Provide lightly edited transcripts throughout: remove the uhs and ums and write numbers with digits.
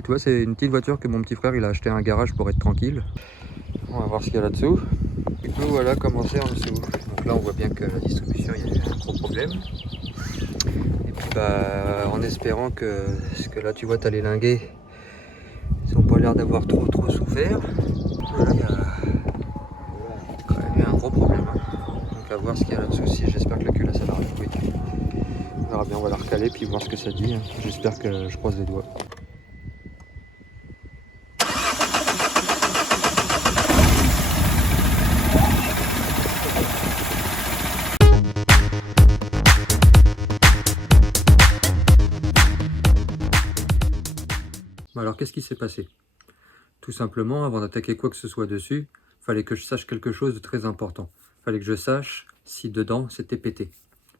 Tu vois, c'est une petite voiture que mon petit frère il a acheté à un garage pour être tranquille. On va voir ce qu'il y a là-dessous. Du coup, voilà comment c'est en dessous. Donc là, on voit bien que la distribution, il y a un gros problème. Et puis, bah, en espérant que, parce que là, tu vois, tu as les linguets, ils n'ont pas l'air d'avoir trop souffert. Voilà, il y a quand même eu un gros problème. Donc, à voir ce qu'il y a là-dessous. Si j'espère que la culasse elle arrête. Oui. On verra bien, on va la recaler puis voir ce que ça dit. J'espère que je croise les doigts. Alors, qu'est-ce qui s'est passé? Tout simplement, avant d'attaquer quoi que ce soit dessus, fallait que je sache quelque chose de très important. Fallait que je sache si dedans c'était pété.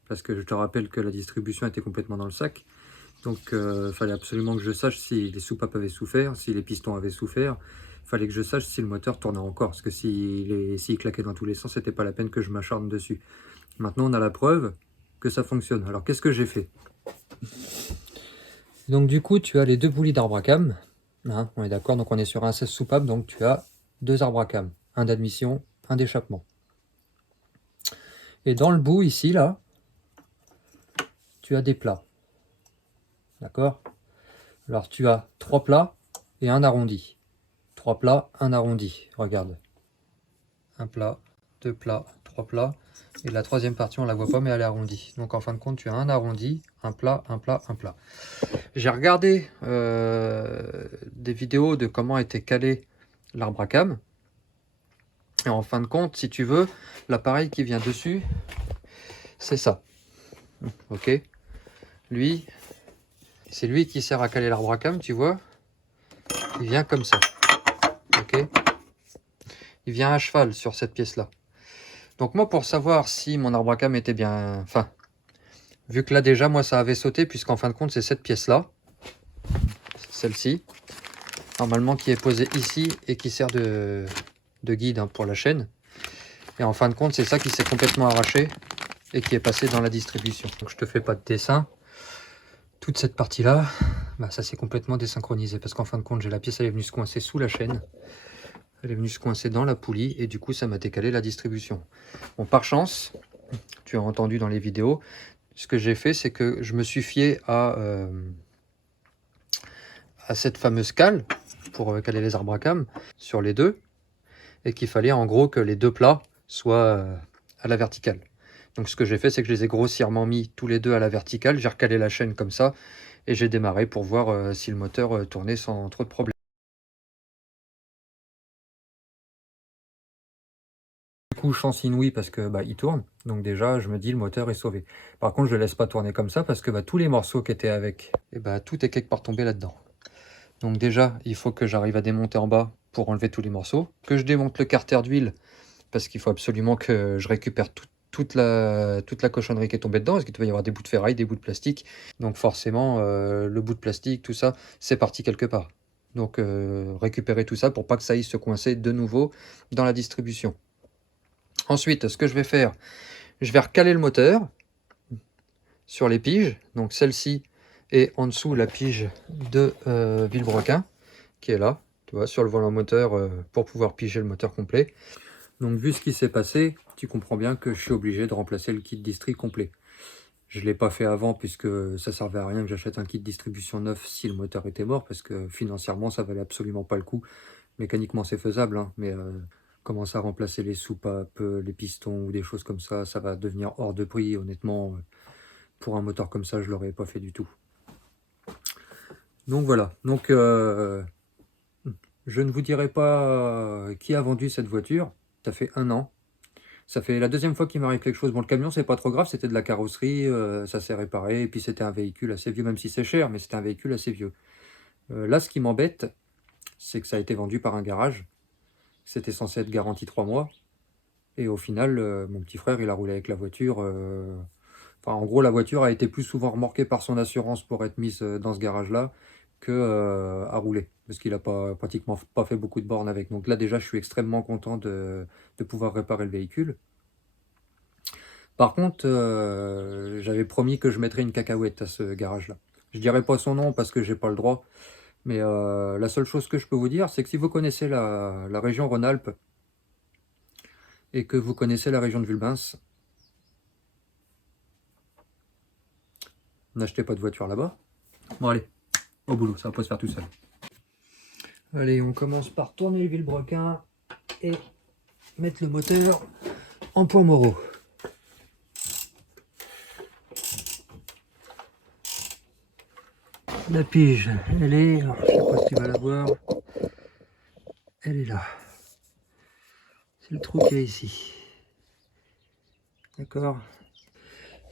Parce que je te rappelle que la distribution était complètement dans le sac. Donc fallait absolument que je sache si les soupapes avaient souffert, si les pistons avaient souffert. Fallait que je sache si le moteur tournait encore. Parce que s'il claquait dans tous les sens, c'était pas la peine que je m'acharne dessus. Maintenant, on a la preuve que ça fonctionne. Alors qu'est-ce que j'ai fait? Donc du coup, tu as les deux poulies d'arbre à cam. Hein, on est d'accord, donc on est sur un 16 soupape, donc tu as deux arbres à cam, un d'admission, un d'échappement. Et dans le bout ici, là, tu as des plats. D'accord? Alors tu as trois plats et un arrondi. Trois plats, un arrondi. Regarde. Un plat, deux plats, trois plats. Et la troisième partie, on la voit pas, mais elle est arrondie. Donc en fin de compte, tu as un arrondi, un plat, un plat, un plat. J'ai regardé des vidéos de comment était calé l'arbre à cam. Et en fin de compte, si tu veux, l'appareil qui vient dessus, c'est ça. Ok? Lui, c'est lui qui sert à caler l'arbre à cam, tu vois? Il vient comme ça. Ok? Il vient à cheval sur cette pièce-là. Donc moi, pour savoir si mon arbre à cam était bien... Enfin, vu que là déjà, moi, ça avait sauté, puisqu'en fin de compte, c'est cette pièce-là. Celle-ci. Normalement, qui est posée ici et qui sert de guide pour la chaîne. Et en fin de compte, c'est ça qui s'est complètement arraché et qui est passé dans la distribution. Donc je te fais pas de dessin. Toute cette partie-là, bah, ça s'est complètement désynchronisé parce qu'en fin de compte, j'ai la pièce, elle est venue se coincer sous la chaîne. Elle est venue se coincer dans la poulie et du coup, ça m'a décalé la distribution. Bon, par chance, tu as entendu dans les vidéos, ce que j'ai fait, c'est que je me suis fié à cette fameuse cale pour caler les arbres à cam sur les deux et qu'il fallait en gros que les deux plats soient à la verticale. Donc ce que j'ai fait, c'est que je les ai grossièrement mis tous les deux à la verticale, j'ai recalé la chaîne comme ça, et j'ai démarré pour voir si le moteur tournait sans trop de problèmes. Du coup, chance inouïe parce que bah, il tourne, donc déjà je me dis le moteur est sauvé. Par contre, je le laisse pas tourner comme ça parce que bah, tous les morceaux qui étaient avec, et bah, tout est quelque part tombé là-dedans. Donc déjà, il faut que j'arrive à démonter en bas pour enlever tous les morceaux, que je démonte le carter d'huile parce qu'il faut absolument que je récupère toute la cochonnerie qui est tombée dedans, parce qu'il doit y avoir des bouts de ferraille, des bouts de plastique. Donc forcément, le bout de plastique, tout ça, c'est parti quelque part. Donc récupérer tout ça pour pas que ça aille se coincer de nouveau dans la distribution. Ensuite, ce que je vais faire, je vais recaler le moteur sur les piges. Donc celle-ci est en dessous la pige de Villebrequin, qui est là, tu vois, sur le volant moteur pour pouvoir piger le moteur complet. Donc vu ce qui s'est passé, tu comprends bien que je suis obligé de remplacer le kit distri complet. Je ne l'ai pas fait avant puisque ça servait à rien que j'achète un kit distribution neuf si le moteur était mort, parce que financièrement ça valait absolument pas le coup. Mécaniquement c'est faisable, hein, mais commencer à remplacer les soupapes, les pistons ou des choses comme ça, ça va devenir hors de prix. Honnêtement, pour un moteur comme ça, je ne l'aurais pas fait du tout. Donc voilà, donc je ne vous dirai pas qui a vendu cette voiture, ça fait 1 an. Ça fait la deuxième fois qu'il m'arrive quelque chose. Bon, le camion, c'est pas trop grave, c'était de la carrosserie, ça s'est réparé, et puis c'était un véhicule assez vieux, même si c'est cher, mais c'était un véhicule assez vieux. Là, ce qui m'embête, c'est que ça a été vendu par un garage. C'était censé être garanti 3 mois. Et au final, mon petit frère, il a roulé avec la voiture. Enfin, en gros, la voiture a été plus souvent remorquée par son assurance pour être mise dans ce garage-là que à rouler. Parce qu'il n'a pratiquement pas fait beaucoup de bornes avec. Donc là, déjà, je suis extrêmement content de pouvoir réparer le véhicule. Par contre, j'avais promis que je mettrais une cacahuète à ce garage-là. Je dirais pas son nom parce que j'ai pas le droit, Mais la seule chose que je peux vous dire, c'est que si vous connaissez la région Rhône-Alpes et que vous connaissez la région de Vulbens, n'achetez pas de voiture là-bas. Bon allez, au boulot, ça va pas se faire tout seul. Allez, on commence par tourner le vilebrequin et mettre le moteur en point Moreau. La pige, elle est, alors, je sais pas si tu vas la voir, elle est là. C'est le trou qu'il y a ici. D'accord.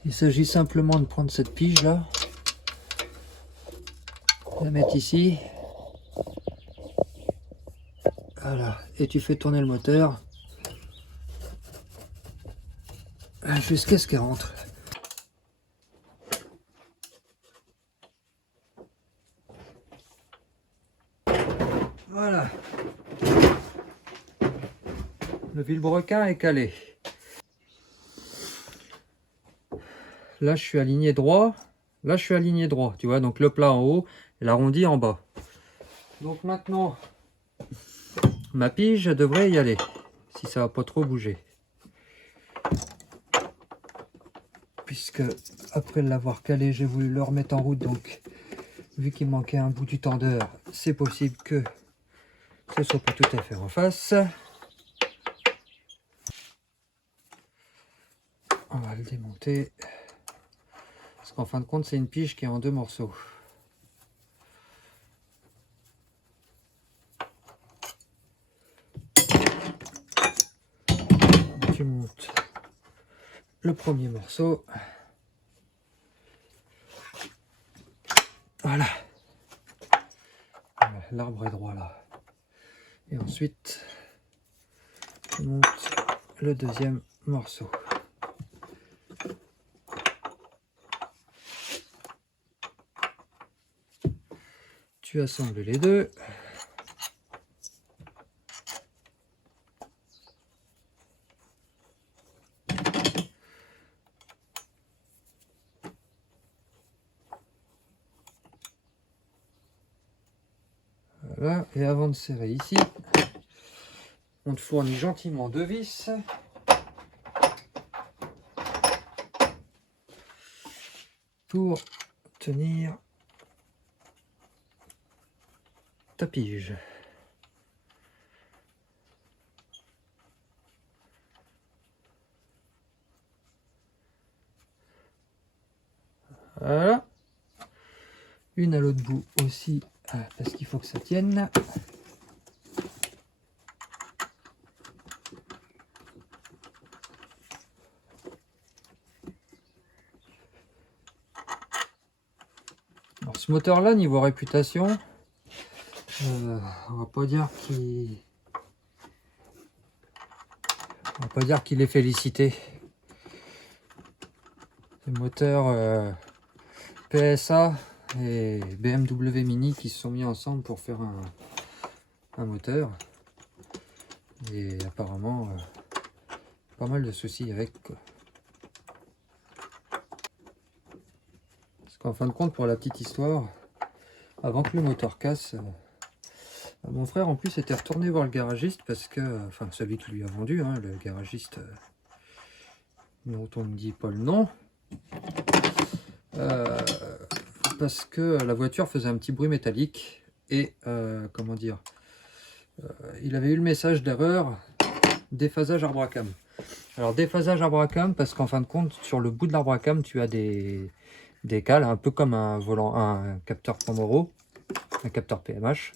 Il s'agit simplement de prendre cette pige là, la mettre ici. Voilà, et tu fais tourner le moteur jusqu'à ce qu'elle rentre. Voilà. Le vilebrequin est calé. Là, je suis aligné droit. Là, je suis aligné droit. Tu vois, donc le plat en haut et l'arrondi en bas. Donc maintenant, ma pige devrait y aller. Si ça va pas trop bouger. Puisque, après l'avoir calé, j'ai voulu le remettre en route. Donc, vu qu'il manquait un bout du tendeur, c'est possible que ce soit pas tout à fait en face. On va le démonter. Parce qu'en fin de compte, c'est une pige qui est en deux morceaux. Tu montes le premier morceau. Voilà. L'arbre est droit là. Et ensuite, tu montes le deuxième morceau. Tu assembles les deux. Voilà, et avant de serrer ici, on te fournit gentiment deux vis. Pour tenir ta pige. Voilà. Une à l'autre bout aussi, parce qu'il faut que ça tienne. Alors ce moteur là, niveau réputation, on va pas dire qu'il est félicité. Les moteurs PSA et BMW Mini qui se sont mis ensemble pour faire un moteur. Et apparemment, pas mal de soucis avec, quoi. Parce qu'en fin de compte, pour la petite histoire, avant que le moteur casse, mon frère en plus était retourné voir le garagiste parce que, enfin celui qui lui a vendu, hein, le garagiste dont on ne dit pas le nom, parce que la voiture faisait un petit bruit métallique et comment dire, il avait eu le message d'erreur déphasage arbre à cam. Alors déphasage arbre à cam parce qu'en fin de compte sur le bout de l'arbre à cam tu as des cales, un peu comme un volant, un capteur Pomoro, un capteur PMH.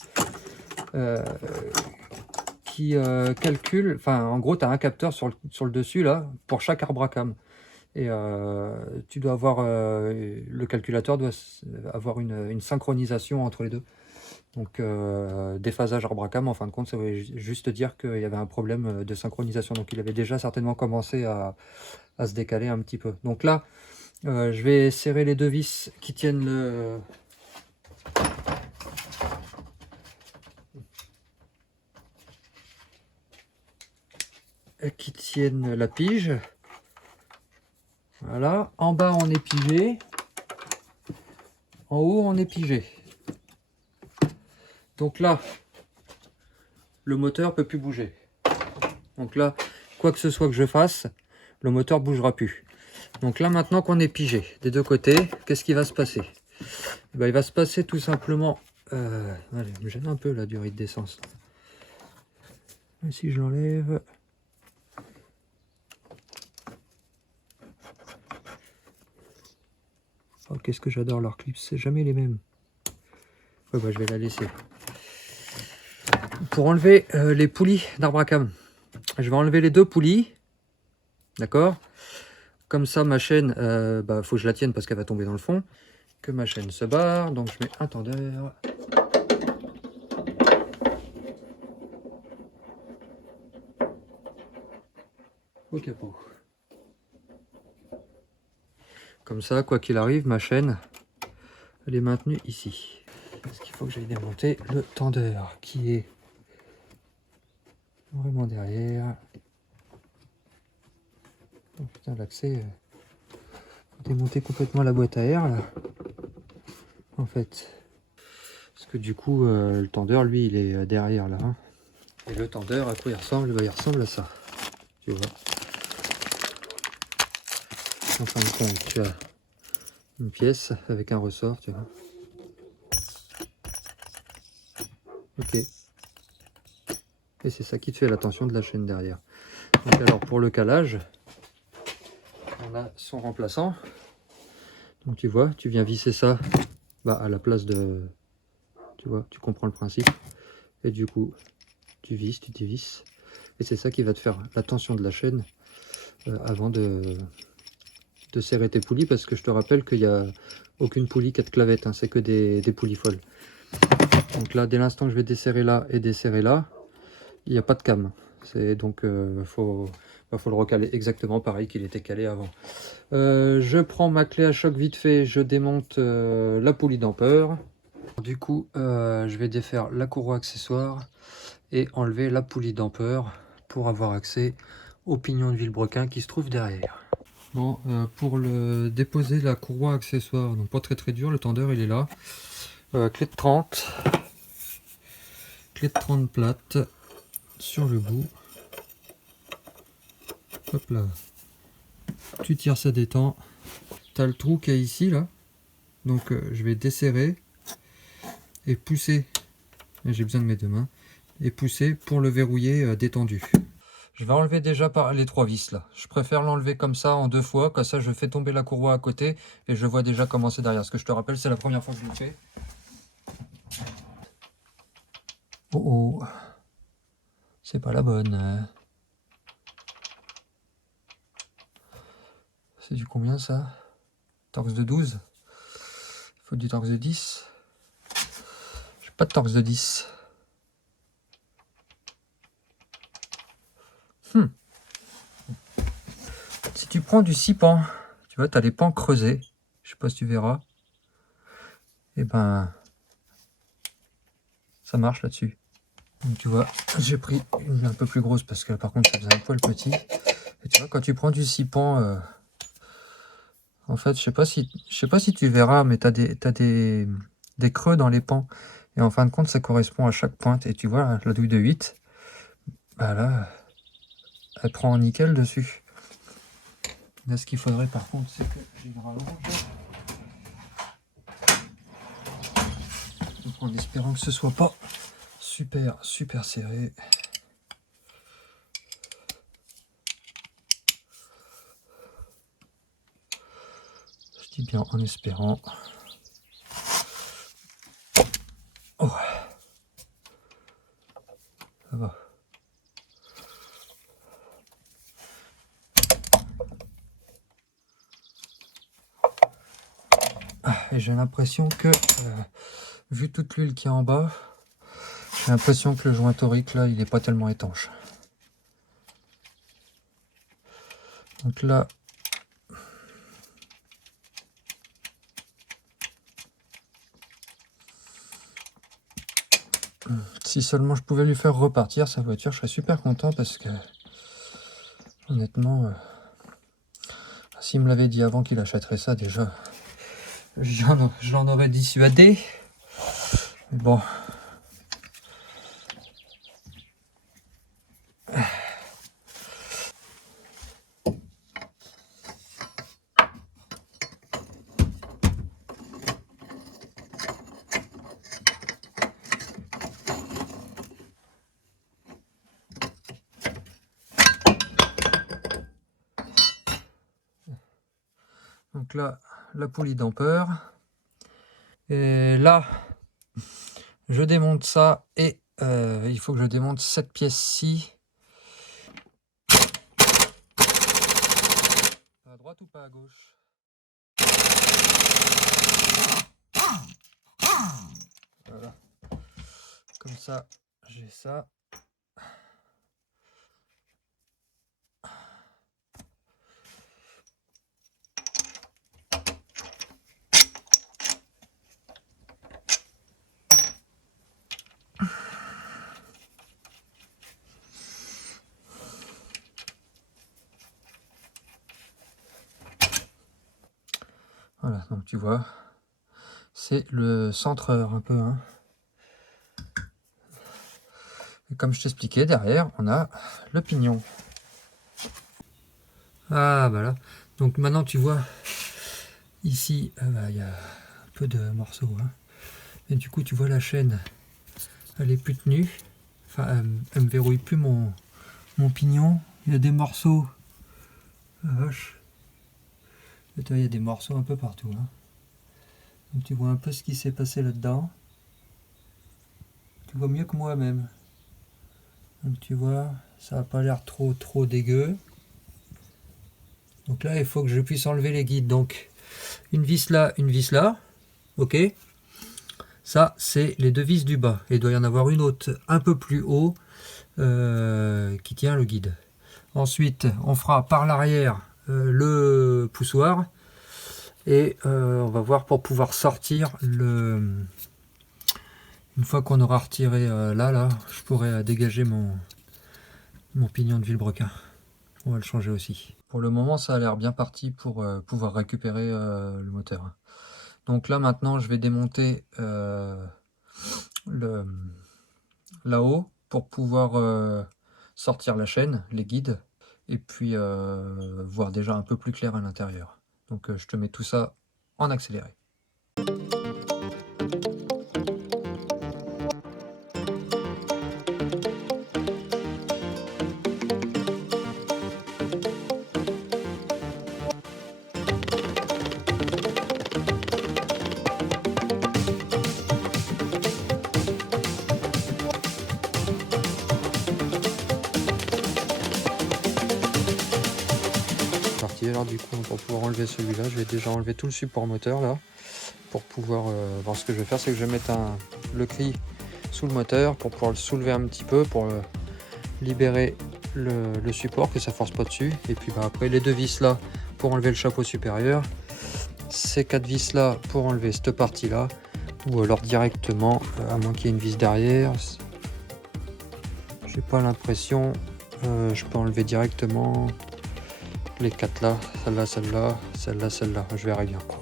Qui calcule, enfin en gros tu as un capteur sur le dessus là pour chaque arbre à cam et tu dois avoir le calculateur doit avoir une synchronisation entre les deux, donc déphasage arbre à cam en fin de compte ça veut juste dire qu'il y avait un problème de synchronisation, donc il avait déjà certainement commencé à se décaler un petit peu. Donc là je vais serrer les deux vis qui tiennent le la pige. Voilà, en bas on est pigé, en haut on est pigé. Donc là, le moteur peut plus bouger. Donc là, quoi que ce soit que je fasse, le moteur bougera plus. Donc là, maintenant qu'on est pigé des deux côtés, qu'est-ce qui va se passer? Eh ben, il va se passer tout simplement... allez, me gêne un peu la durée d'essence. Si je l'enlève... Oh, qu'est-ce que j'adore leurs clips, c'est jamais les mêmes. Ouais, bah, je vais la laisser. Pour enlever les poulies d'arbre à cam, je vais enlever les deux poulies. D'accord? Comme ça, ma chaîne, faut que je la tienne parce qu'elle va tomber dans le fond. Que ma chaîne se barre, donc je mets un tendeur. Au capot. Comme ça, quoi qu'il arrive, ma chaîne, elle est maintenue ici. Parce qu'il faut que j'aille démonter le tendeur qui est vraiment derrière. Oh putain, l'accès, démonter complètement la boîte à air là. En fait, parce que du coup, le tendeur, lui, il est derrière là. Hein. Et le tendeur, à quoi il ressemble? Bah, il ressemble à ça. Tu vois. En fin de compte, tu as une pièce avec un ressort, tu vois. Ok. Et c'est ça qui te fait la tension de la chaîne derrière. Donc alors pour le calage, on a son remplaçant. Donc tu vois, tu viens visser ça à la place de... Tu vois, tu comprends le principe. Et du coup, tu visses, tu dévisses. Et c'est ça qui va te faire la tension de la chaîne avant de serrer tes poulies. Parce que je te rappelle qu'il n'y a aucune poulie 4 clavettes. Hein, c'est que des poulies folles. Donc là, dès l'instant que je vais desserrer là et desserrer là, il n'y a pas de cam. Donc faut le recaler exactement pareil qu'il était calé avant. Je prends ma clé à choc vite fait, je démonte la poulie dampeur. Du coup, je vais défaire la courroie accessoire et enlever la poulie dampeur pour avoir accès au pignon de vilebrequin qui se trouve derrière. Bon, pour déposer la courroie accessoire, donc pas très dur, le tendeur il est là. Clé de 30. Clé de 30 plate sur le bout. Hop là. Tu tires, ça détend. Tu as le trou qu'il y a ici là. Donc je vais desserrer et pousser. J'ai besoin de mes deux mains. Et pousser pour le verrouiller détendu. Je vais enlever déjà par les 3 vis là. Je préfère l'enlever comme ça en 2 fois. Comme ça je fais tomber la courroie à côté. Et je vois déjà comment c'est derrière. Ce que je te rappelle, c'est la première fois que je le fais. Oh oh. C'est pas la bonne. C'est du combien ça? Torx de 12. Il faut du torx de 10. J'ai pas de torx de 10. Si tu prends du 6 pans, tu vois, tu as les pans creusés. Je sais pas si tu verras. Et ben, ça marche là-dessus. Donc tu vois, j'ai pris une un peu plus grosse parce que par contre ça faisait un poil petit. Et tu vois, quand tu prends du 6 pans, en fait, je sais pas si tu verras, mais tu as des creux dans les pans. Et en fin de compte, ça correspond à chaque pointe. Et tu vois, la douille de 8, bah là, elle prend en nickel dessus. Là, ce qu'il faudrait par contre, c'est que j'ai une rallonge. Donc, en espérant que ce soit pas super serré. Je dis bien en espérant. Oh, ça va. Et j'ai l'impression que, vu toute l'huile qui est en bas, j'ai l'impression que le joint torique là, il n'est pas tellement étanche. Donc là, si seulement je pouvais lui faire repartir sa voiture, je serais super content parce que, honnêtement, s'il me l'avait dit avant qu'il achèterait ça, déjà, je l'en aurais dissuadé. Mais bon, Donc là, la poulie dampeur. Et là, je démonte ça et il faut que je démonte cette pièce-ci. À droite ou pas à gauche? Voilà. Comme ça, j'ai ça. Voilà, donc tu vois, c'est le centreur un peu. Hein. Et comme je t'expliquais, derrière, on a le pignon. Ah, voilà. Donc maintenant, tu vois, ici, il y a un peu de morceaux. Hein. Et du coup, tu vois, la chaîne, elle est plus tenue. Enfin, elle me verrouille plus mon pignon. Il y a des morceaux. Ah, vache. Et toi, il y a des morceaux un peu partout. Hein. Donc tu vois un peu ce qui s'est passé là-dedans. Tu vois mieux que moi-même. Donc tu vois, ça n'a pas l'air trop dégueu. Donc là, il faut que je puisse enlever les guides. Donc une vis là, ok. Ça, c'est les deux vis du bas. Et il doit y en avoir une autre un peu plus haut qui tient le guide. Ensuite, on fera par l'arrière le poussoir. Et on va voir pour pouvoir sortir le... Une fois qu'on aura retiré là, je pourrais dégager mon pignon de vilebrequin. On va le changer aussi. Pour le moment, ça a l'air bien parti pour pouvoir récupérer le moteur. Donc là, maintenant, je vais démonter là-haut pour pouvoir sortir la chaîne, les guides, et puis voir déjà un peu plus clair à l'intérieur. Donc je te mets tout ça en accéléré. Alors du coup, pour pouvoir enlever celui-là, je vais déjà enlever tout le support moteur là, pour pouvoir voir ce que je vais faire, c'est que je vais mettre le cri sous le moteur pour pouvoir le soulever un petit peu, pour libérer le support, que ça force pas dessus, et puis après les deux vis là pour enlever le chapeau supérieur, ces quatre vis là pour enlever cette partie là, ou alors directement, à moins qu'il y ait une vis derrière, j'ai pas l'impression, je peux enlever directement les quatre là, celle-là, celle-là, celle-là, celle-là, je verrai bien quoi.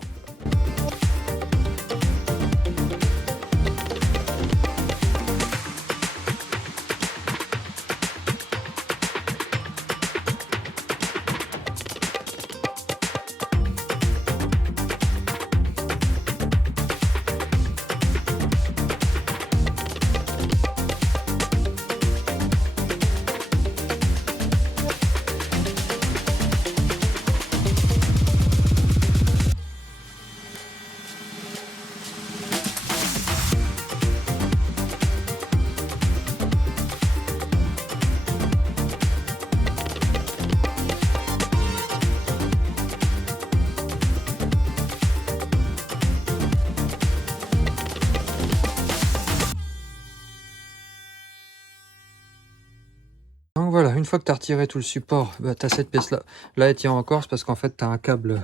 Donc voilà, une fois que tu as retiré tout le support, bah, tu as cette pièce là. Là, elle tient encore, c'est parce qu'en fait, tu as un câble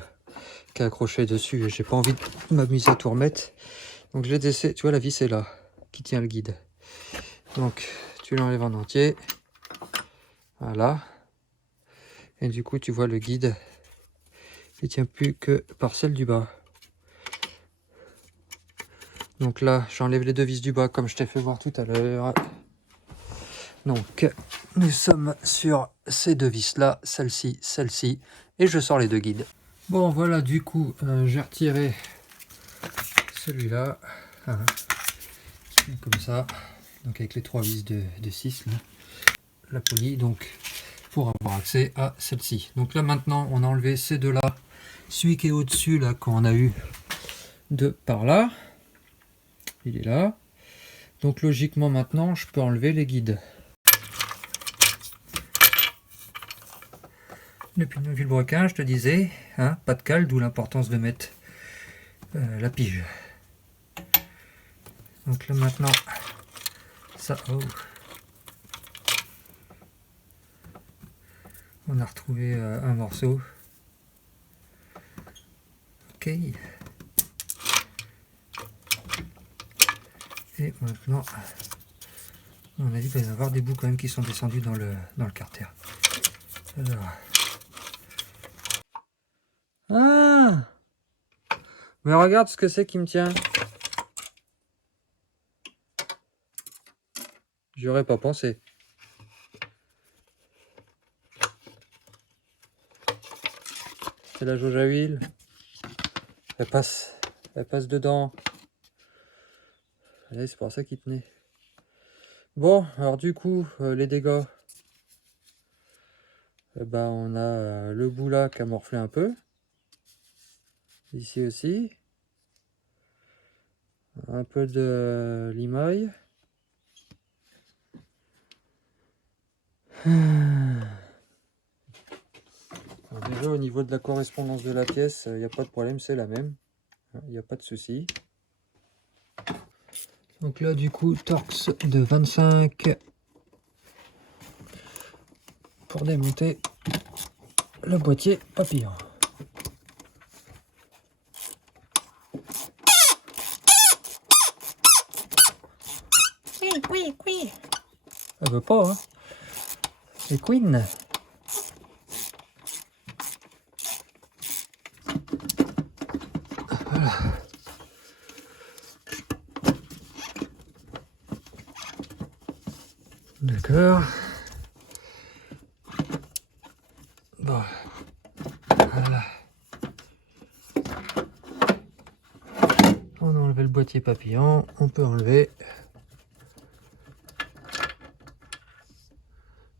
qui est accroché dessus et j'ai pas envie de m'amuser à tout remettre. Donc je l'ai laissé, tu vois, la vis est là, qui tient le guide. Donc tu l'enlèves en entier. Voilà. Et du coup, tu vois, le guide, il tient plus que par celle du bas. Donc là, j'enlève les deux vis du bas comme je t'ai fait voir tout à l'heure. Donc, nous sommes sur ces deux vis-là, celle-ci, et je sors les deux guides. Bon, voilà, du coup, j'ai retiré celui-là, comme ça, donc avec les trois vis de 6, là. La poulie, donc, pour avoir accès à celle-ci. Donc là maintenant on a enlevé ces deux là, celui qui est au-dessus là qu'on a eu de par là, il est là. Donc logiquement maintenant je peux enlever les guides. Le pignon vilebrequin, je te disais, hein, pas de cale, d'où l'importance de mettre la pige. Donc là maintenant, ça, oh. On a retrouvé un morceau. Ok. Et maintenant, à mon avis, il va y avoir des bouts quand même qui sont descendus dans le carter. Alors. Ah! Mais regarde ce que c'est qui me tient. J'aurais pas pensé. C'est la jauge à huile. Elle passe dedans. Allez, c'est pour ça qu'il tenait. Bon, alors du coup, les dégâts. Ben, on a le bout là qui a morflé un peu. Ici aussi. Un peu de limaille. Alors déjà au niveau de la correspondance de la pièce, il n'y a pas de problème, c'est la même. Il n'y a pas de souci. Donc là du coup, Torx de 25 pour démonter le boîtier papillon. Oui. Elle veut pas, hein. C'est Queen. Voilà. D'accord. Bon. Voilà. On a enlevé le boîtier papillon. On peut enlever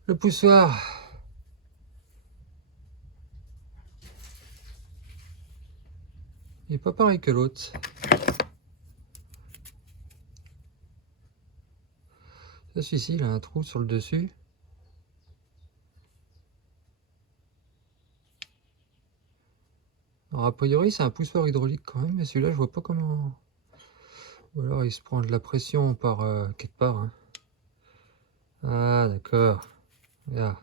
le poussoir. Il n'est pas pareil que l'autre. Celui-ci, il a un trou sur le dessus. Alors, a priori, c'est un poussoir hydraulique quand même, mais celui-là, je vois pas comment. Ou alors, il se prend de la pression par quelque part. Hein. Ah, d'accord. Regarde.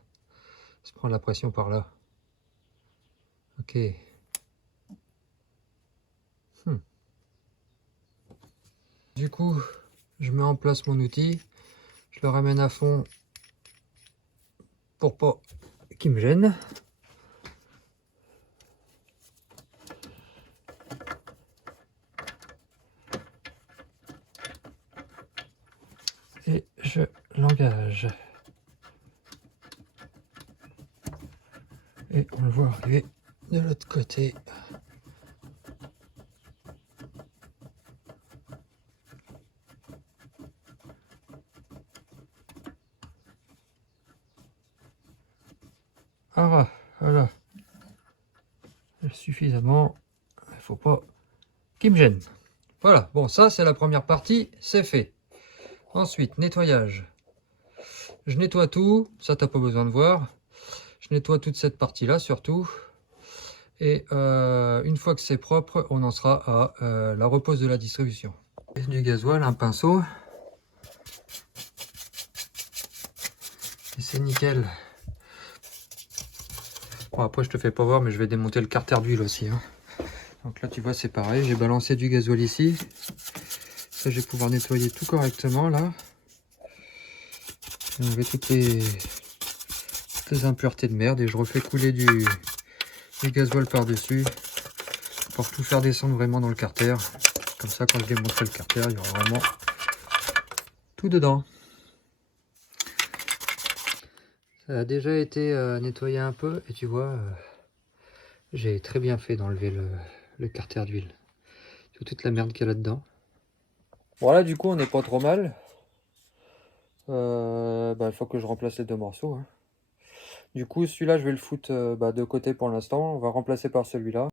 Il se prend de la pression par là. Ok. Du coup, je mets en place mon outil. Je le ramène à fond pour pas qu'il me gêne. Et je l'engage. Et on le voit arriver de l'autre côté. Ah, voilà. Suffisamment. Il ne faut pas qu'il me gêne. Voilà, bon, ça c'est la première partie, c'est fait. Ensuite, nettoyage. Je nettoie tout, ça t'as pas besoin de voir. Je nettoie toute cette partie-là surtout. Et une fois que c'est propre, on en sera à la repose de la distribution. Du gasoil, un pinceau. Et c'est nickel. Bon, après, je te fais pas voir, mais je vais démonter le carter d'huile aussi. Hein. Donc là, tu vois, c'est pareil. J'ai balancé du gasoil ici. Ça, je vais pouvoir nettoyer tout correctement là. Enlever toutes les impuretés de merde et je refais couler du gasoil par-dessus pour tout faire descendre vraiment dans le carter. Comme ça, quand je démonterai le carter, il y aura vraiment tout dedans. Ça a déjà été nettoyé un peu et tu vois, j'ai très bien fait d'enlever le carter d'huile. Toute la merde qu'il y a là-dedans. Voilà, du coup, on n'est pas trop mal. Il faut que je remplace les deux morceaux. Hein. Du coup, celui-là, je vais le foutre de côté pour l'instant. On va remplacer par celui-là.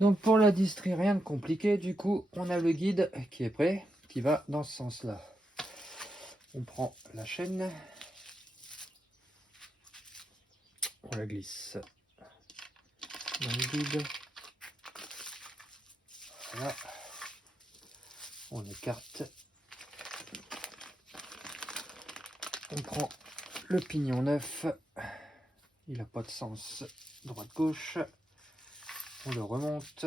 Donc pour la distrie, rien de compliqué. Du coup, on a le guide qui est prêt, qui va dans ce sens-là. On prend la chaîne. On la glisse dans le guide. Voilà. On écarte. On prend le pignon neuf. Il n'a pas de sens droite-gauche. On le remonte.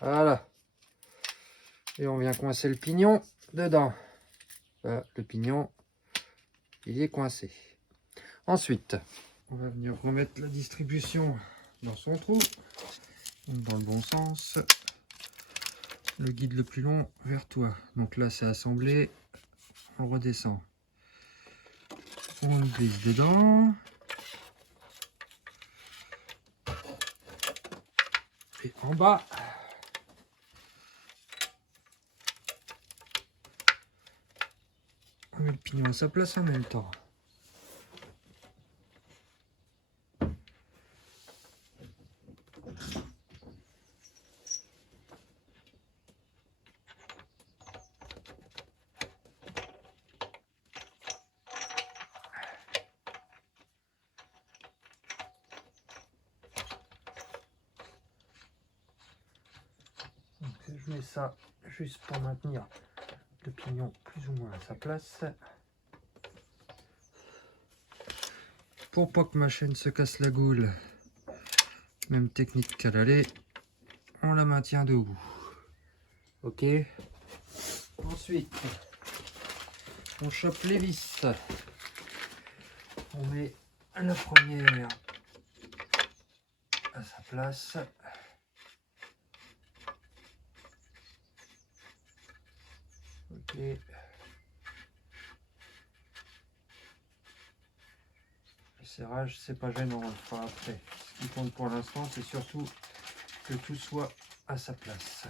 Voilà. Et on vient coincer le pignon dedans. Voilà, le pignon, il est coincé. Ensuite, on va venir remettre la distribution dans son trou. Donc dans le bon sens. Le guide le plus long vers toi. Donc là, c'est assemblé. On redescend. On le glisse dedans. Et en bas, on met le pignon à sa place en même temps. Donc, je mets ça juste pour maintenir le pignon plus ou moins à sa place. Pour pas que ma chaîne se casse la goule, même technique qu'à l'aller, on la maintient debout. Ok. Ensuite, on chope les vis. On met la première à sa place. Ok. Le serrage, c'est pas gênant, on le fera après. Ce qui compte pour l'instant, c'est surtout que tout soit à sa place.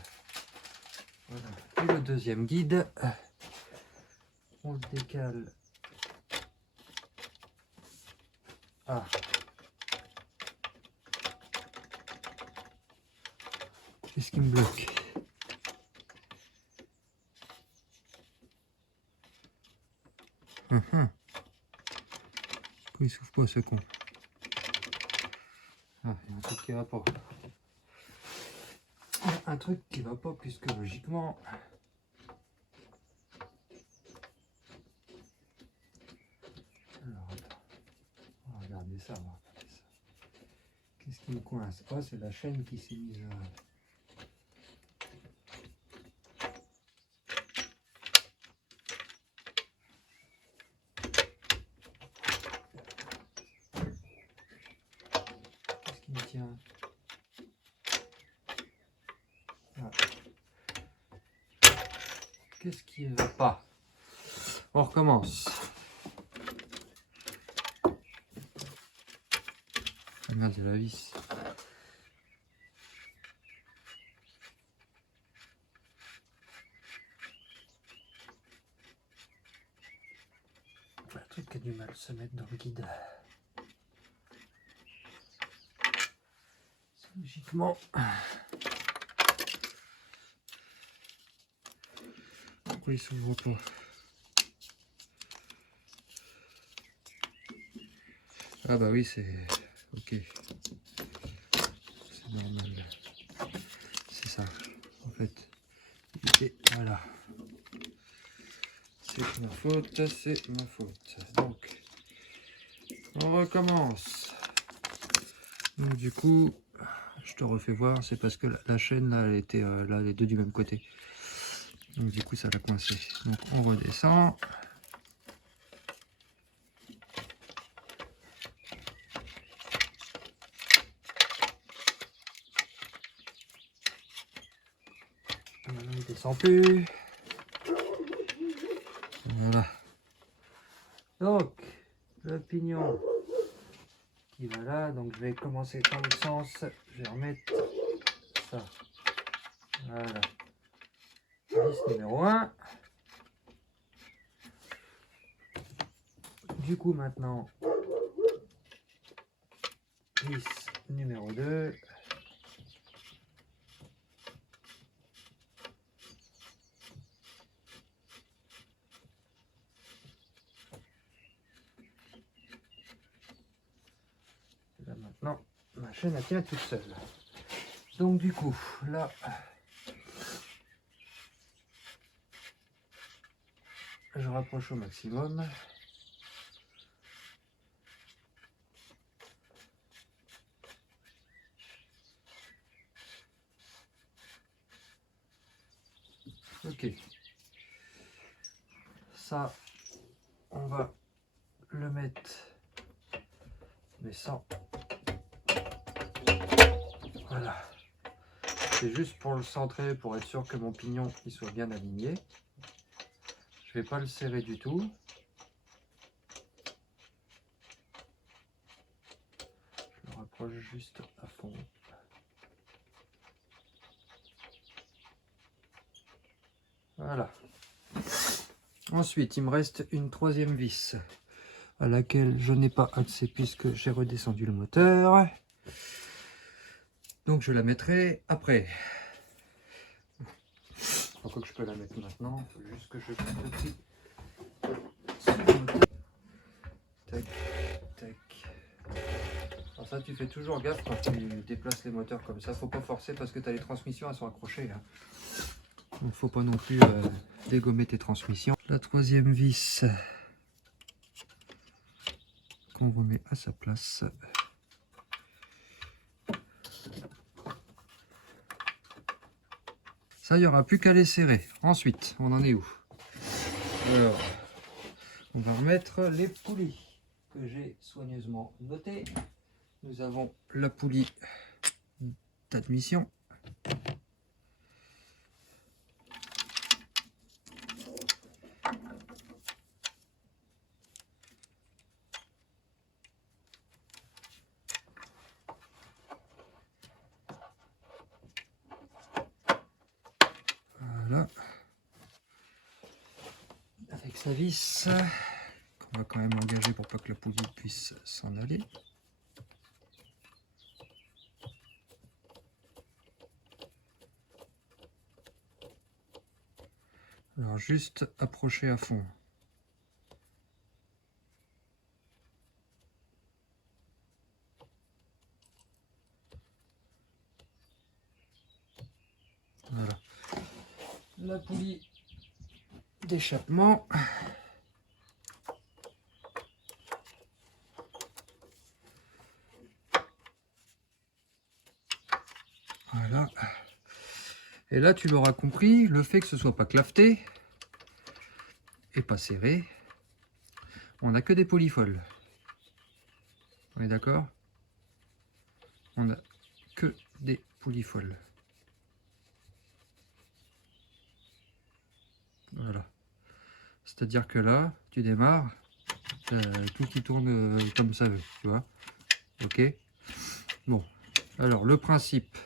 Voilà. Et le deuxième guide, on le décale. Ah. Qu'est-ce qui me bloque? Pourquoi il s'ouvre pas ce con? Ah, il y a un truc qui va pas. Il y a un truc qui va pas plus que logiquement. Alors attends. On va regarder ça, Qu'est-ce qui me coince? Oh, c'est la chaîne qui s'est mise à... Qu'est-ce qui me tient? Ah. Qu'est-ce qui ne va pas? On recommence. Regardez la vis. Un truc qui a du mal à se mettre dans le guide. Logiquement. Pourquoi il s'ouvre pas? Ah bah oui, c'est... Ok. C'est normal. C'est ça. En fait. Et voilà. C'est ma faute, c'est ma faute. Donc, on recommence. Donc du coup, je te refais voir, c'est parce que la chaîne là, elle était là, les deux du même côté. Donc du coup, ça l'a coincé. Donc on redescend. Maintenant, il descend plus. Voilà. Donc, le pignon qui va là, donc je vais commencer dans le sens, je vais remettre ça, voilà, vis numéro 1. Du coup maintenant, vis numéro 2. Là maintenant, ma chaîne elle tient toute seule. Donc du coup, là, je rapproche au maximum. Ok. Ça, on va le mettre, mais sans. Voilà. C'est juste pour le centrer, pour être sûr que mon pignon il soit bien aligné. Je vais pas le serrer du tout. Je le rapproche juste à fond. Voilà. Ensuite, il me reste une troisième vis à laquelle je n'ai pas accès puisque j'ai redescendu le moteur. Donc je la mettrai après. Pourquoi que je peux la mettre maintenant? Il faut juste que je coupe le prix. Tac, tac. Alors ça, tu fais toujours gaffe quand tu déplaces les moteurs comme ça. Faut pas forcer parce que tu as les transmissions, elles sont accrochées là. Donc faut pas non plus dégommer tes transmissions. La troisième vis qu'on remet à sa place. Ça, il n'y aura plus qu'à les serrer. Ensuite, on en est où? Alors, on va remettre les poulies que j'ai soigneusement notées. Nous avons la poulie d'admission. Voilà. Avec sa vis, qu'on va quand même engager pour pas que la poulie puisse s'en aller. Alors juste approcher à fond. Voilà. La poulie d'échappement. Voilà. Et là, tu l'auras compris, le fait que ce soit pas claveté et pas serré, on n'a que des poulies folles. On est d'accord? On n'a que des poulies folles. Voilà. C'est-à-dire que là, tu démarres, tout qui tourne comme ça veut, tu vois. Ok. Bon. Alors, le principe,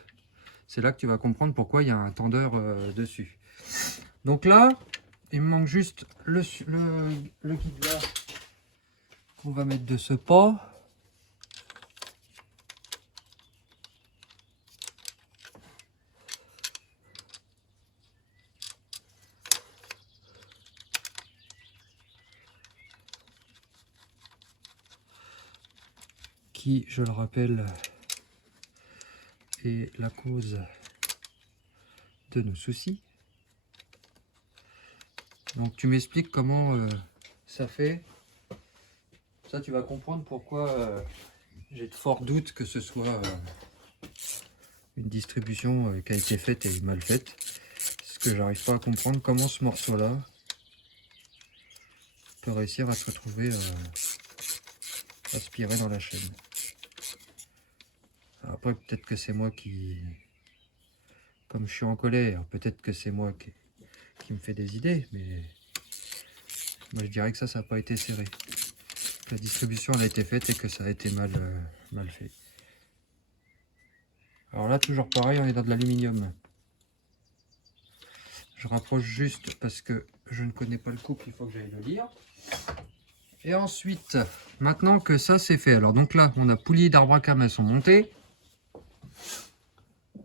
c'est là que tu vas comprendre pourquoi il y a un tendeur dessus. Donc là, il me manque juste le guide là qu'on va mettre de ce pas. Qui, je le rappelle, est la cause de nos soucis. Donc tu m'expliques comment ça fait. Ça, tu vas comprendre pourquoi j'ai de forts doutes que ce soit une distribution qui a été faite et mal faite. Parce que j'arrive pas à comprendre comment ce morceau-là peut réussir à se retrouver aspiré dans la chaîne. Alors après, peut-être que c'est moi qui... Comme je suis en colère, peut-être que c'est moi qui me fait des idées, mais moi je dirais que ça n'a pas été serré. la distribution elle a été faite et que ça a été mal fait. Alors là, toujours pareil, on est dans de l'aluminium. Je rapproche juste parce que je ne connais pas le couple, il faut que j'aille le lire. Et ensuite, maintenant que ça c'est fait, alors donc là, on a poulies d'arbre à cames, elles sont montées.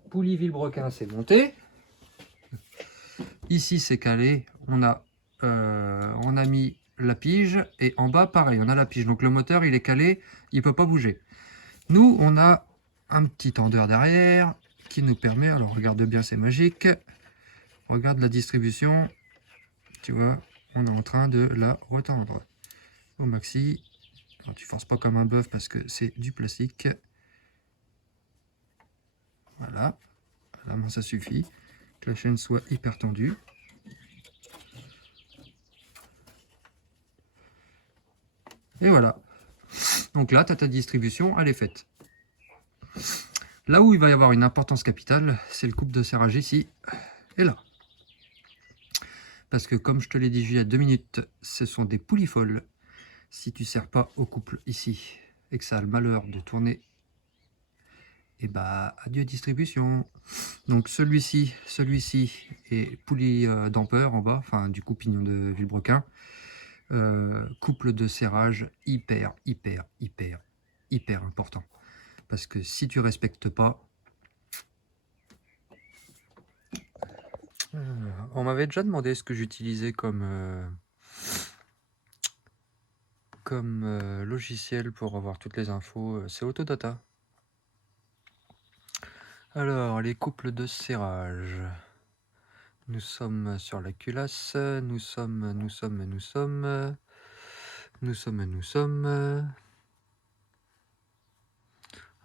Poulie vilebrequin, c'est monté. Ici, c'est calé. On a mis la pige. Et en bas, pareil, on a la pige. Donc le moteur, il est calé, il ne peut pas bouger. Nous, on a un petit tendeur derrière qui nous permet, alors regarde bien, c'est magique. Regarde la distribution. Tu vois, on est en train de la retendre au maxi. Alors, tu forces pas comme un bœuf parce que c'est du plastique. Voilà. Là, moi, ça suffit. Que la chaîne soit hyper tendue. Et voilà. Donc là, tu as ta distribution, elle est faite. Là où il va y avoir une importance capitale, c'est le couple de serrage ici et là. Parce que comme je te l'ai dit il y a 2 minutes, ce sont des poulies folles. Si tu ne serres pas au couple ici et que ça a le malheur de tourner, et bah adieu distribution. Donc celui-ci est poulie dampeur en bas, enfin du coup pignon de vilebrequin. Couple de serrage hyper important. Parce que si tu respectes pas, on m'avait déjà demandé ce que j'utilisais comme logiciel pour avoir toutes les infos. C'est Autodata. Alors, les couples de serrage. Nous sommes sur la culasse. Nous sommes.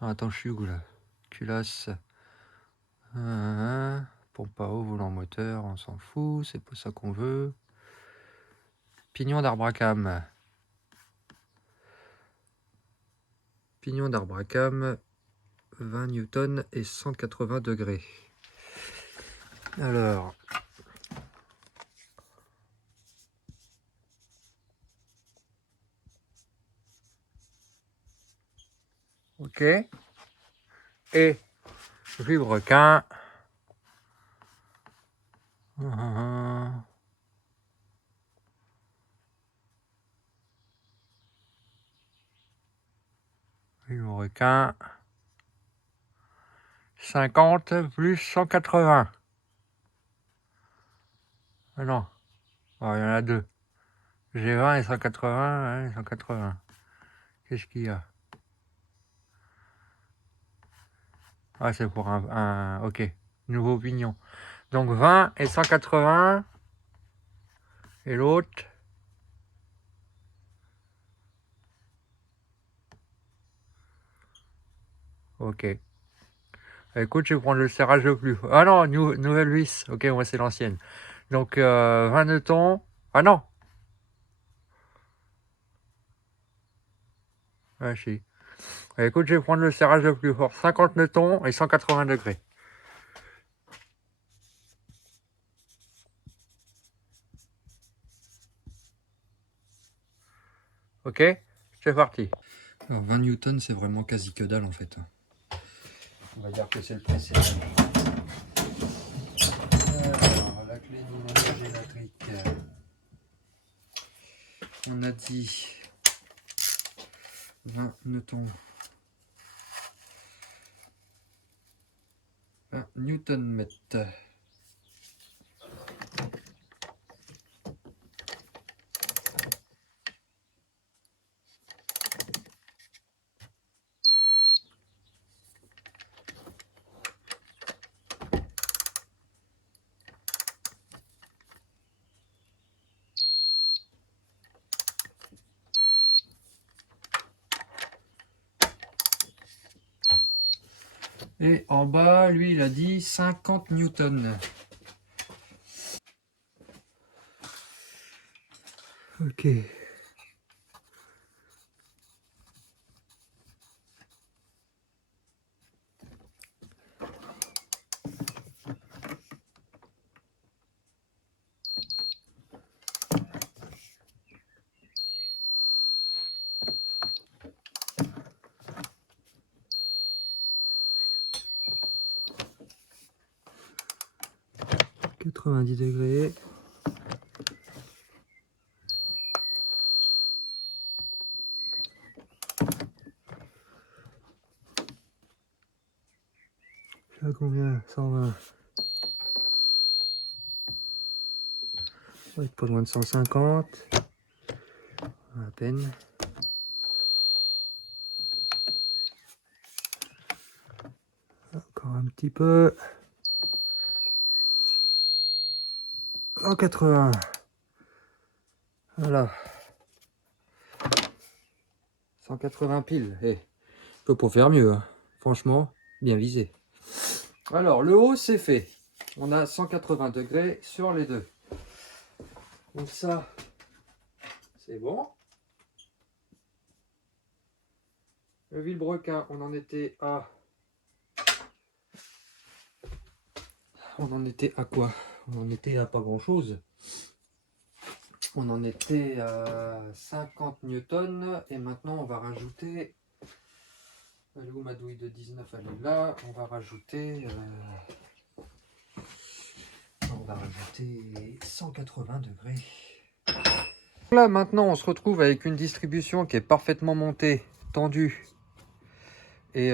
Ah, attends, je suis où là? Culasse. Pompe à eau, volant moteur, on s'en fout, c'est pas ça qu'on veut. Pignon d'arbre à cames. Pignon d'arbre à cames, 20 newtons et 180 degrés. Alors. Ok. Et vilebrequin. Vilebrequin. 50 plus 180. Ah non. Oh, il y en a deux. J'ai 20 et 180. 180. Qu'est-ce qu'il y a? Ah, c'est pour un... Ok. Nouveau pignon. Donc 20 et 180. Et l'autre. Ok. Écoute, je vais prendre le serrage le plus. Ah non, nouvelle vis. Ok, moi c'est l'ancienne. Donc 20 newtons. Ah non. Ah si. Écoute, je vais prendre le serrage le plus fort. 50 newtons et 180 degrés. Ok, c'est parti. Alors 20 newtons, c'est vraiment quasi que dalle en fait. On va dire que c'est le précédent. Alors, la clé du montage électrique. On a dit 20 newtons. 20 newton-mètres. Et en bas, lui, il a dit 50 newtons. Ok. 90 degrés. Je suis à combien? 120. On va être pas loin de 150. À peine. Encore un petit peu. 180. Voilà. 180 piles. Eh, je peux pas faire mieux, hein. Franchement, bien visé. Alors, le haut, c'est fait. On a 180 degrés sur les deux. Donc ça, c'est bon. Le vilebrequin, on en était à... On en était à quoi? On en était à pas grand chose. On en était à 50 newtons et maintenant on va rajouter... Elle est où ma douille de 19? Elle est là. On va rajouter 180 degrés. Là maintenant on se retrouve avec une distribution qui est parfaitement montée, tendue et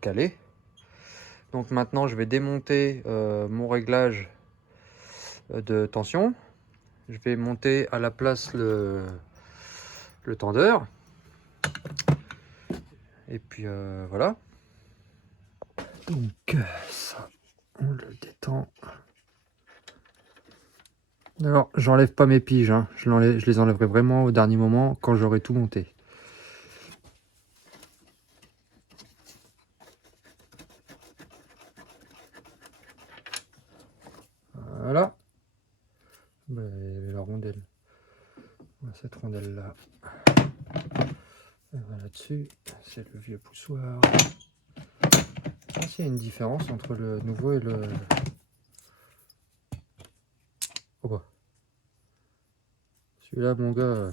calée. Donc maintenant je vais démonter mon réglage de tension. Je vais monter à la place le tendeur. Et puis voilà. Donc ça, on le détend. Alors j'enlève pas mes piges, hein. Je les enlèverai vraiment au dernier moment quand j'aurai tout monté. Voilà. La rondelle. Cette rondelle là. Là-dessus, c'est le vieux poussoir. Je pense qu'il y a une différence entre le nouveau et le... Oh bah. Celui-là, mon gars,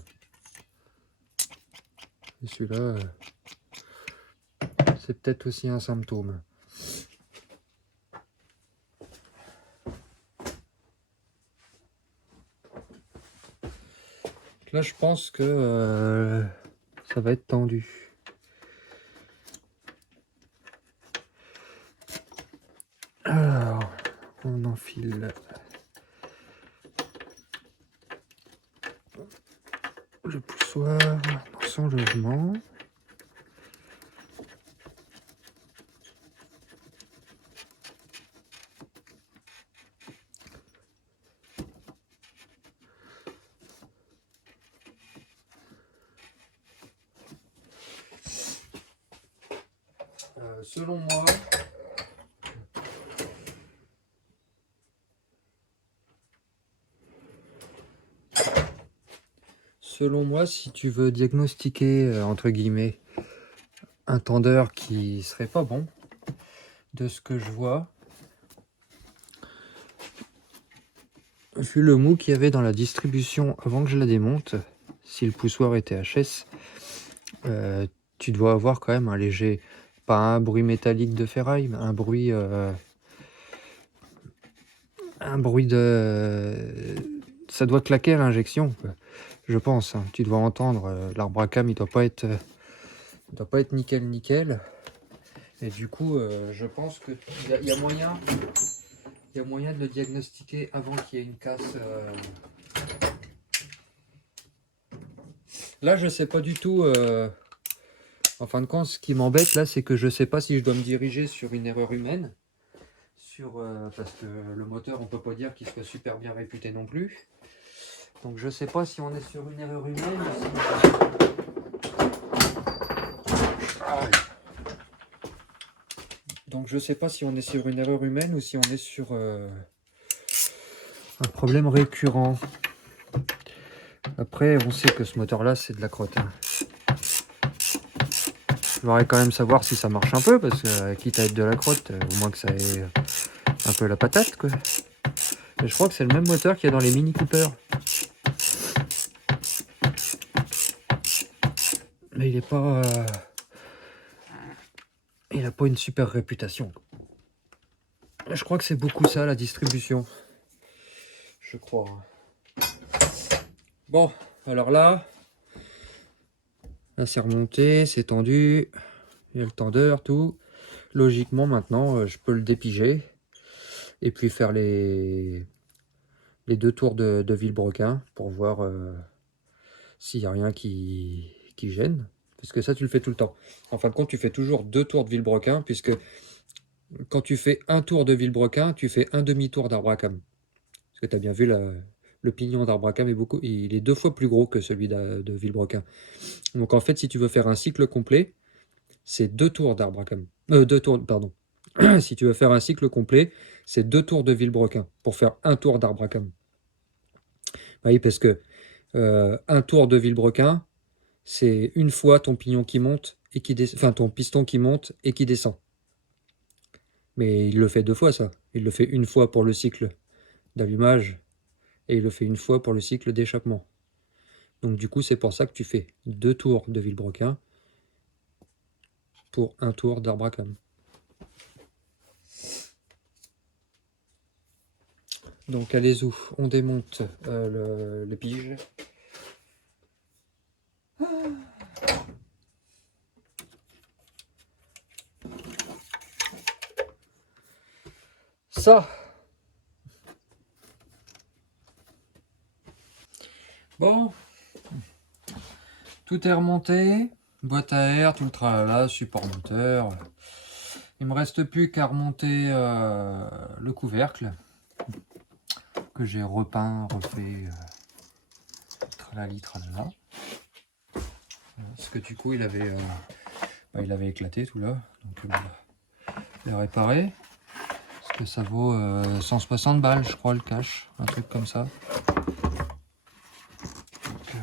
et celui-là, c'est peut-être aussi un symptôme. Là, je pense que ça va être tendu. Alors, on enfile le poussoir dans son logement. Selon moi, si tu veux diagnostiquer, entre guillemets, un tendeur qui serait pas bon, de ce que je vois, vu le mou qu'il y avait dans la distribution avant que je la démonte, si le poussoir était HS, tu dois avoir quand même un léger, pas un bruit métallique de ferraille, mais un bruit de... Ça doit claquer à l'injection, je pense, hein. Tu dois entendre, l'arbre à cam, il doit pas être nickel. Et du coup, je pense que il y a moyen de le diagnostiquer avant qu'il y ait une casse. Là, je sais pas du tout. En fin de compte, ce qui m'embête là, c'est que je sais pas si je dois me diriger sur une erreur humaine. Parce que le moteur, on peut pas dire qu'il soit super bien réputé non plus. Donc je sais pas si on est sur une erreur humaine. Donc je sais pas si on est sur une erreur humaine ou si on est sur un problème récurrent. Après, on sait que ce moteur-là, c'est de la crotte, hein. Je voudrais quand même savoir si ça marche un peu, parce que quitte à être de la crotte, au moins que ça ait un peu la patate, quoi. Et je crois que c'est le même moteur qu'il y a dans les Mini Cooper. Mais il n'a pas une super réputation. Je crois que c'est beaucoup ça, la distribution. Je crois. Bon, alors là c'est remonté, c'est tendu. Il y a le tendeur, tout. Logiquement, maintenant, je peux le dépiger. Et puis faire les 2 tours de vilebrequin pour voir s'il n'y a rien qui gêne. Parce que ça, tu le fais tout le temps. En fin de compte, tu fais toujours 2 tours de vilebrequin, puisque quand tu fais un tour de vilebrequin, tu fais un demi-tour d'arbre à came. Parce que tu as bien vu, le pignon d'arbre à came il est 2 fois plus gros que celui de vilebrequin. Donc en fait, si tu veux faire un cycle complet, c'est 2 tours d'arbre à came. 2 tours, pardon. Si tu veux faire un cycle complet, c'est 2 tours de vilebrequin pour faire un tour d'arbre à came. Oui, parce que un tour de vilebrequin, c'est une fois ton pignon qui monte et qui descend, enfin ton piston qui monte et qui descend. Mais il le fait 2 fois ça. Il le fait une fois pour le cycle d'allumage et il le fait une fois pour le cycle d'échappement. Donc du coup, c'est pour ça que tu fais 2 tours de vilebrequin pour un tour d'arbre à came. Donc allez où on démonte le pige. Ça. Bon. Tout est remonté. Boîte à air, tout le tralala, support moteur. Il me reste plus qu'à remonter le couvercle que j'ai repeint, refait, tralali tralala. Parce que du coup il avait éclaté tout là, donc je l'ai réparé. Parce que ça vaut 160 balles je crois le cash, un truc comme ça. Donc,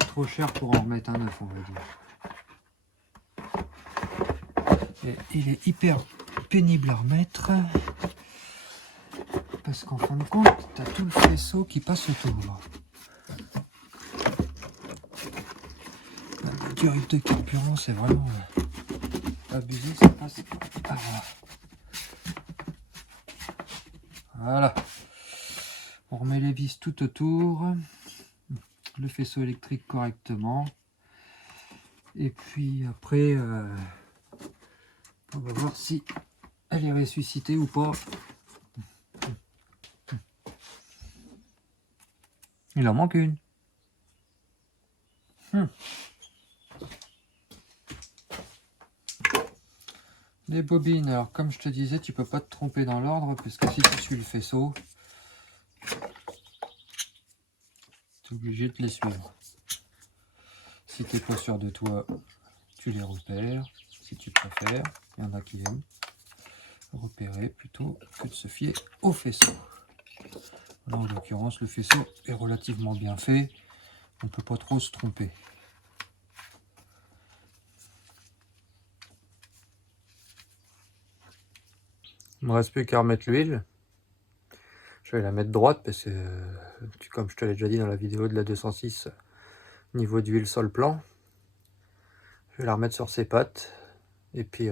trop cher pour en remettre un neuf on va dire. Et il est hyper pénible à remettre. Parce qu'en fin de compte, tu as tout le faisceau qui passe autour. La durée de carburant, c'est vraiment abusé, ça passe. Ah, voilà. On remet les vis tout autour. Le faisceau électrique correctement. Et puis après, on va voir si elle est ressuscitée ou pas. Il en manque une. Les bobines, alors comme je te disais, tu peux pas te tromper dans l'ordre, puisque si tu suis le faisceau, tu es obligé de les suivre. Si tu n'es pas sûr de toi, tu les repères, si tu préfères. Il y en a qui aiment repérer plutôt que de se fier au faisceau. Là, en l'occurrence, le faisceau est relativement bien fait, on ne peut pas trop se tromper. Il ne me reste plus qu'à remettre l'huile. Je vais la mettre droite parce que, comme je te l'ai déjà dit dans la vidéo de la 206, niveau d'huile sur le plan. Je vais la remettre sur ses pattes et puis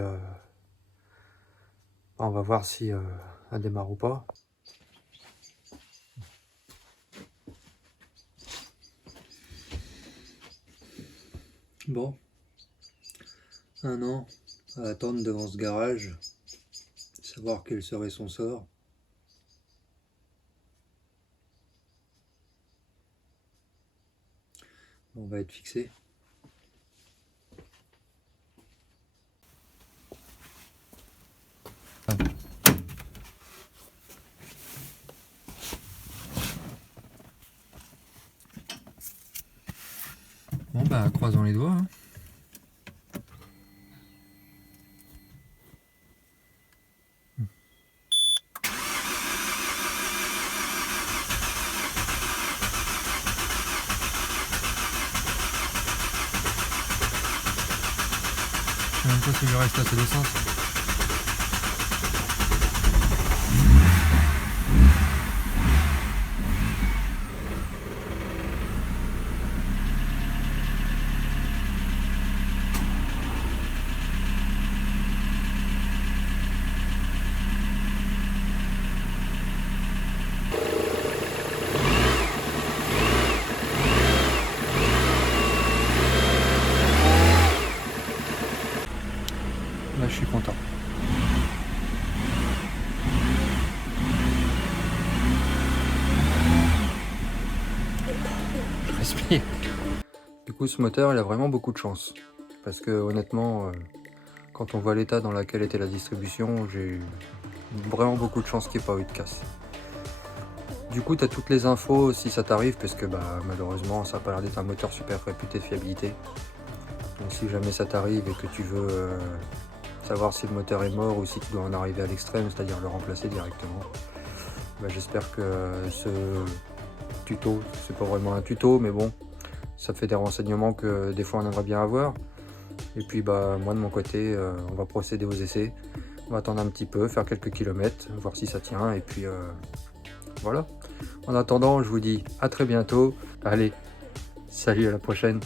on va voir si elle démarre ou pas. Bon, 1 an à attendre devant ce garage, savoir quel serait son sort. On va être fixé. Bon bah croisons les doigts. Hein. Je sais même pas si je reste assez d'essence. respire. Du coup, ce moteur, il a vraiment beaucoup de chance. Parce que honnêtement, quand on voit l'état dans lequel était la distribution, j'ai eu vraiment beaucoup de chance qu'il n'y ait pas eu de casse. Du coup, tu as toutes les infos si ça t'arrive, parce que malheureusement, ça n'a pas l'air d'être un moteur super réputé de fiabilité. Donc si jamais ça t'arrive et que tu veux savoir si le moteur est mort ou si tu dois en arriver à l'extrême, c'est-à-dire le remplacer directement, j'espère que ce tuto, c'est pas vraiment un tuto, mais bon, ça fait des renseignements que des fois on aimerait bien avoir. Et puis moi de mon côté, on va procéder aux essais. On va attendre un petit peu, faire quelques kilomètres, voir si ça tient, et puis voilà. En attendant, je vous dis à très bientôt. Allez, salut, à la prochaine.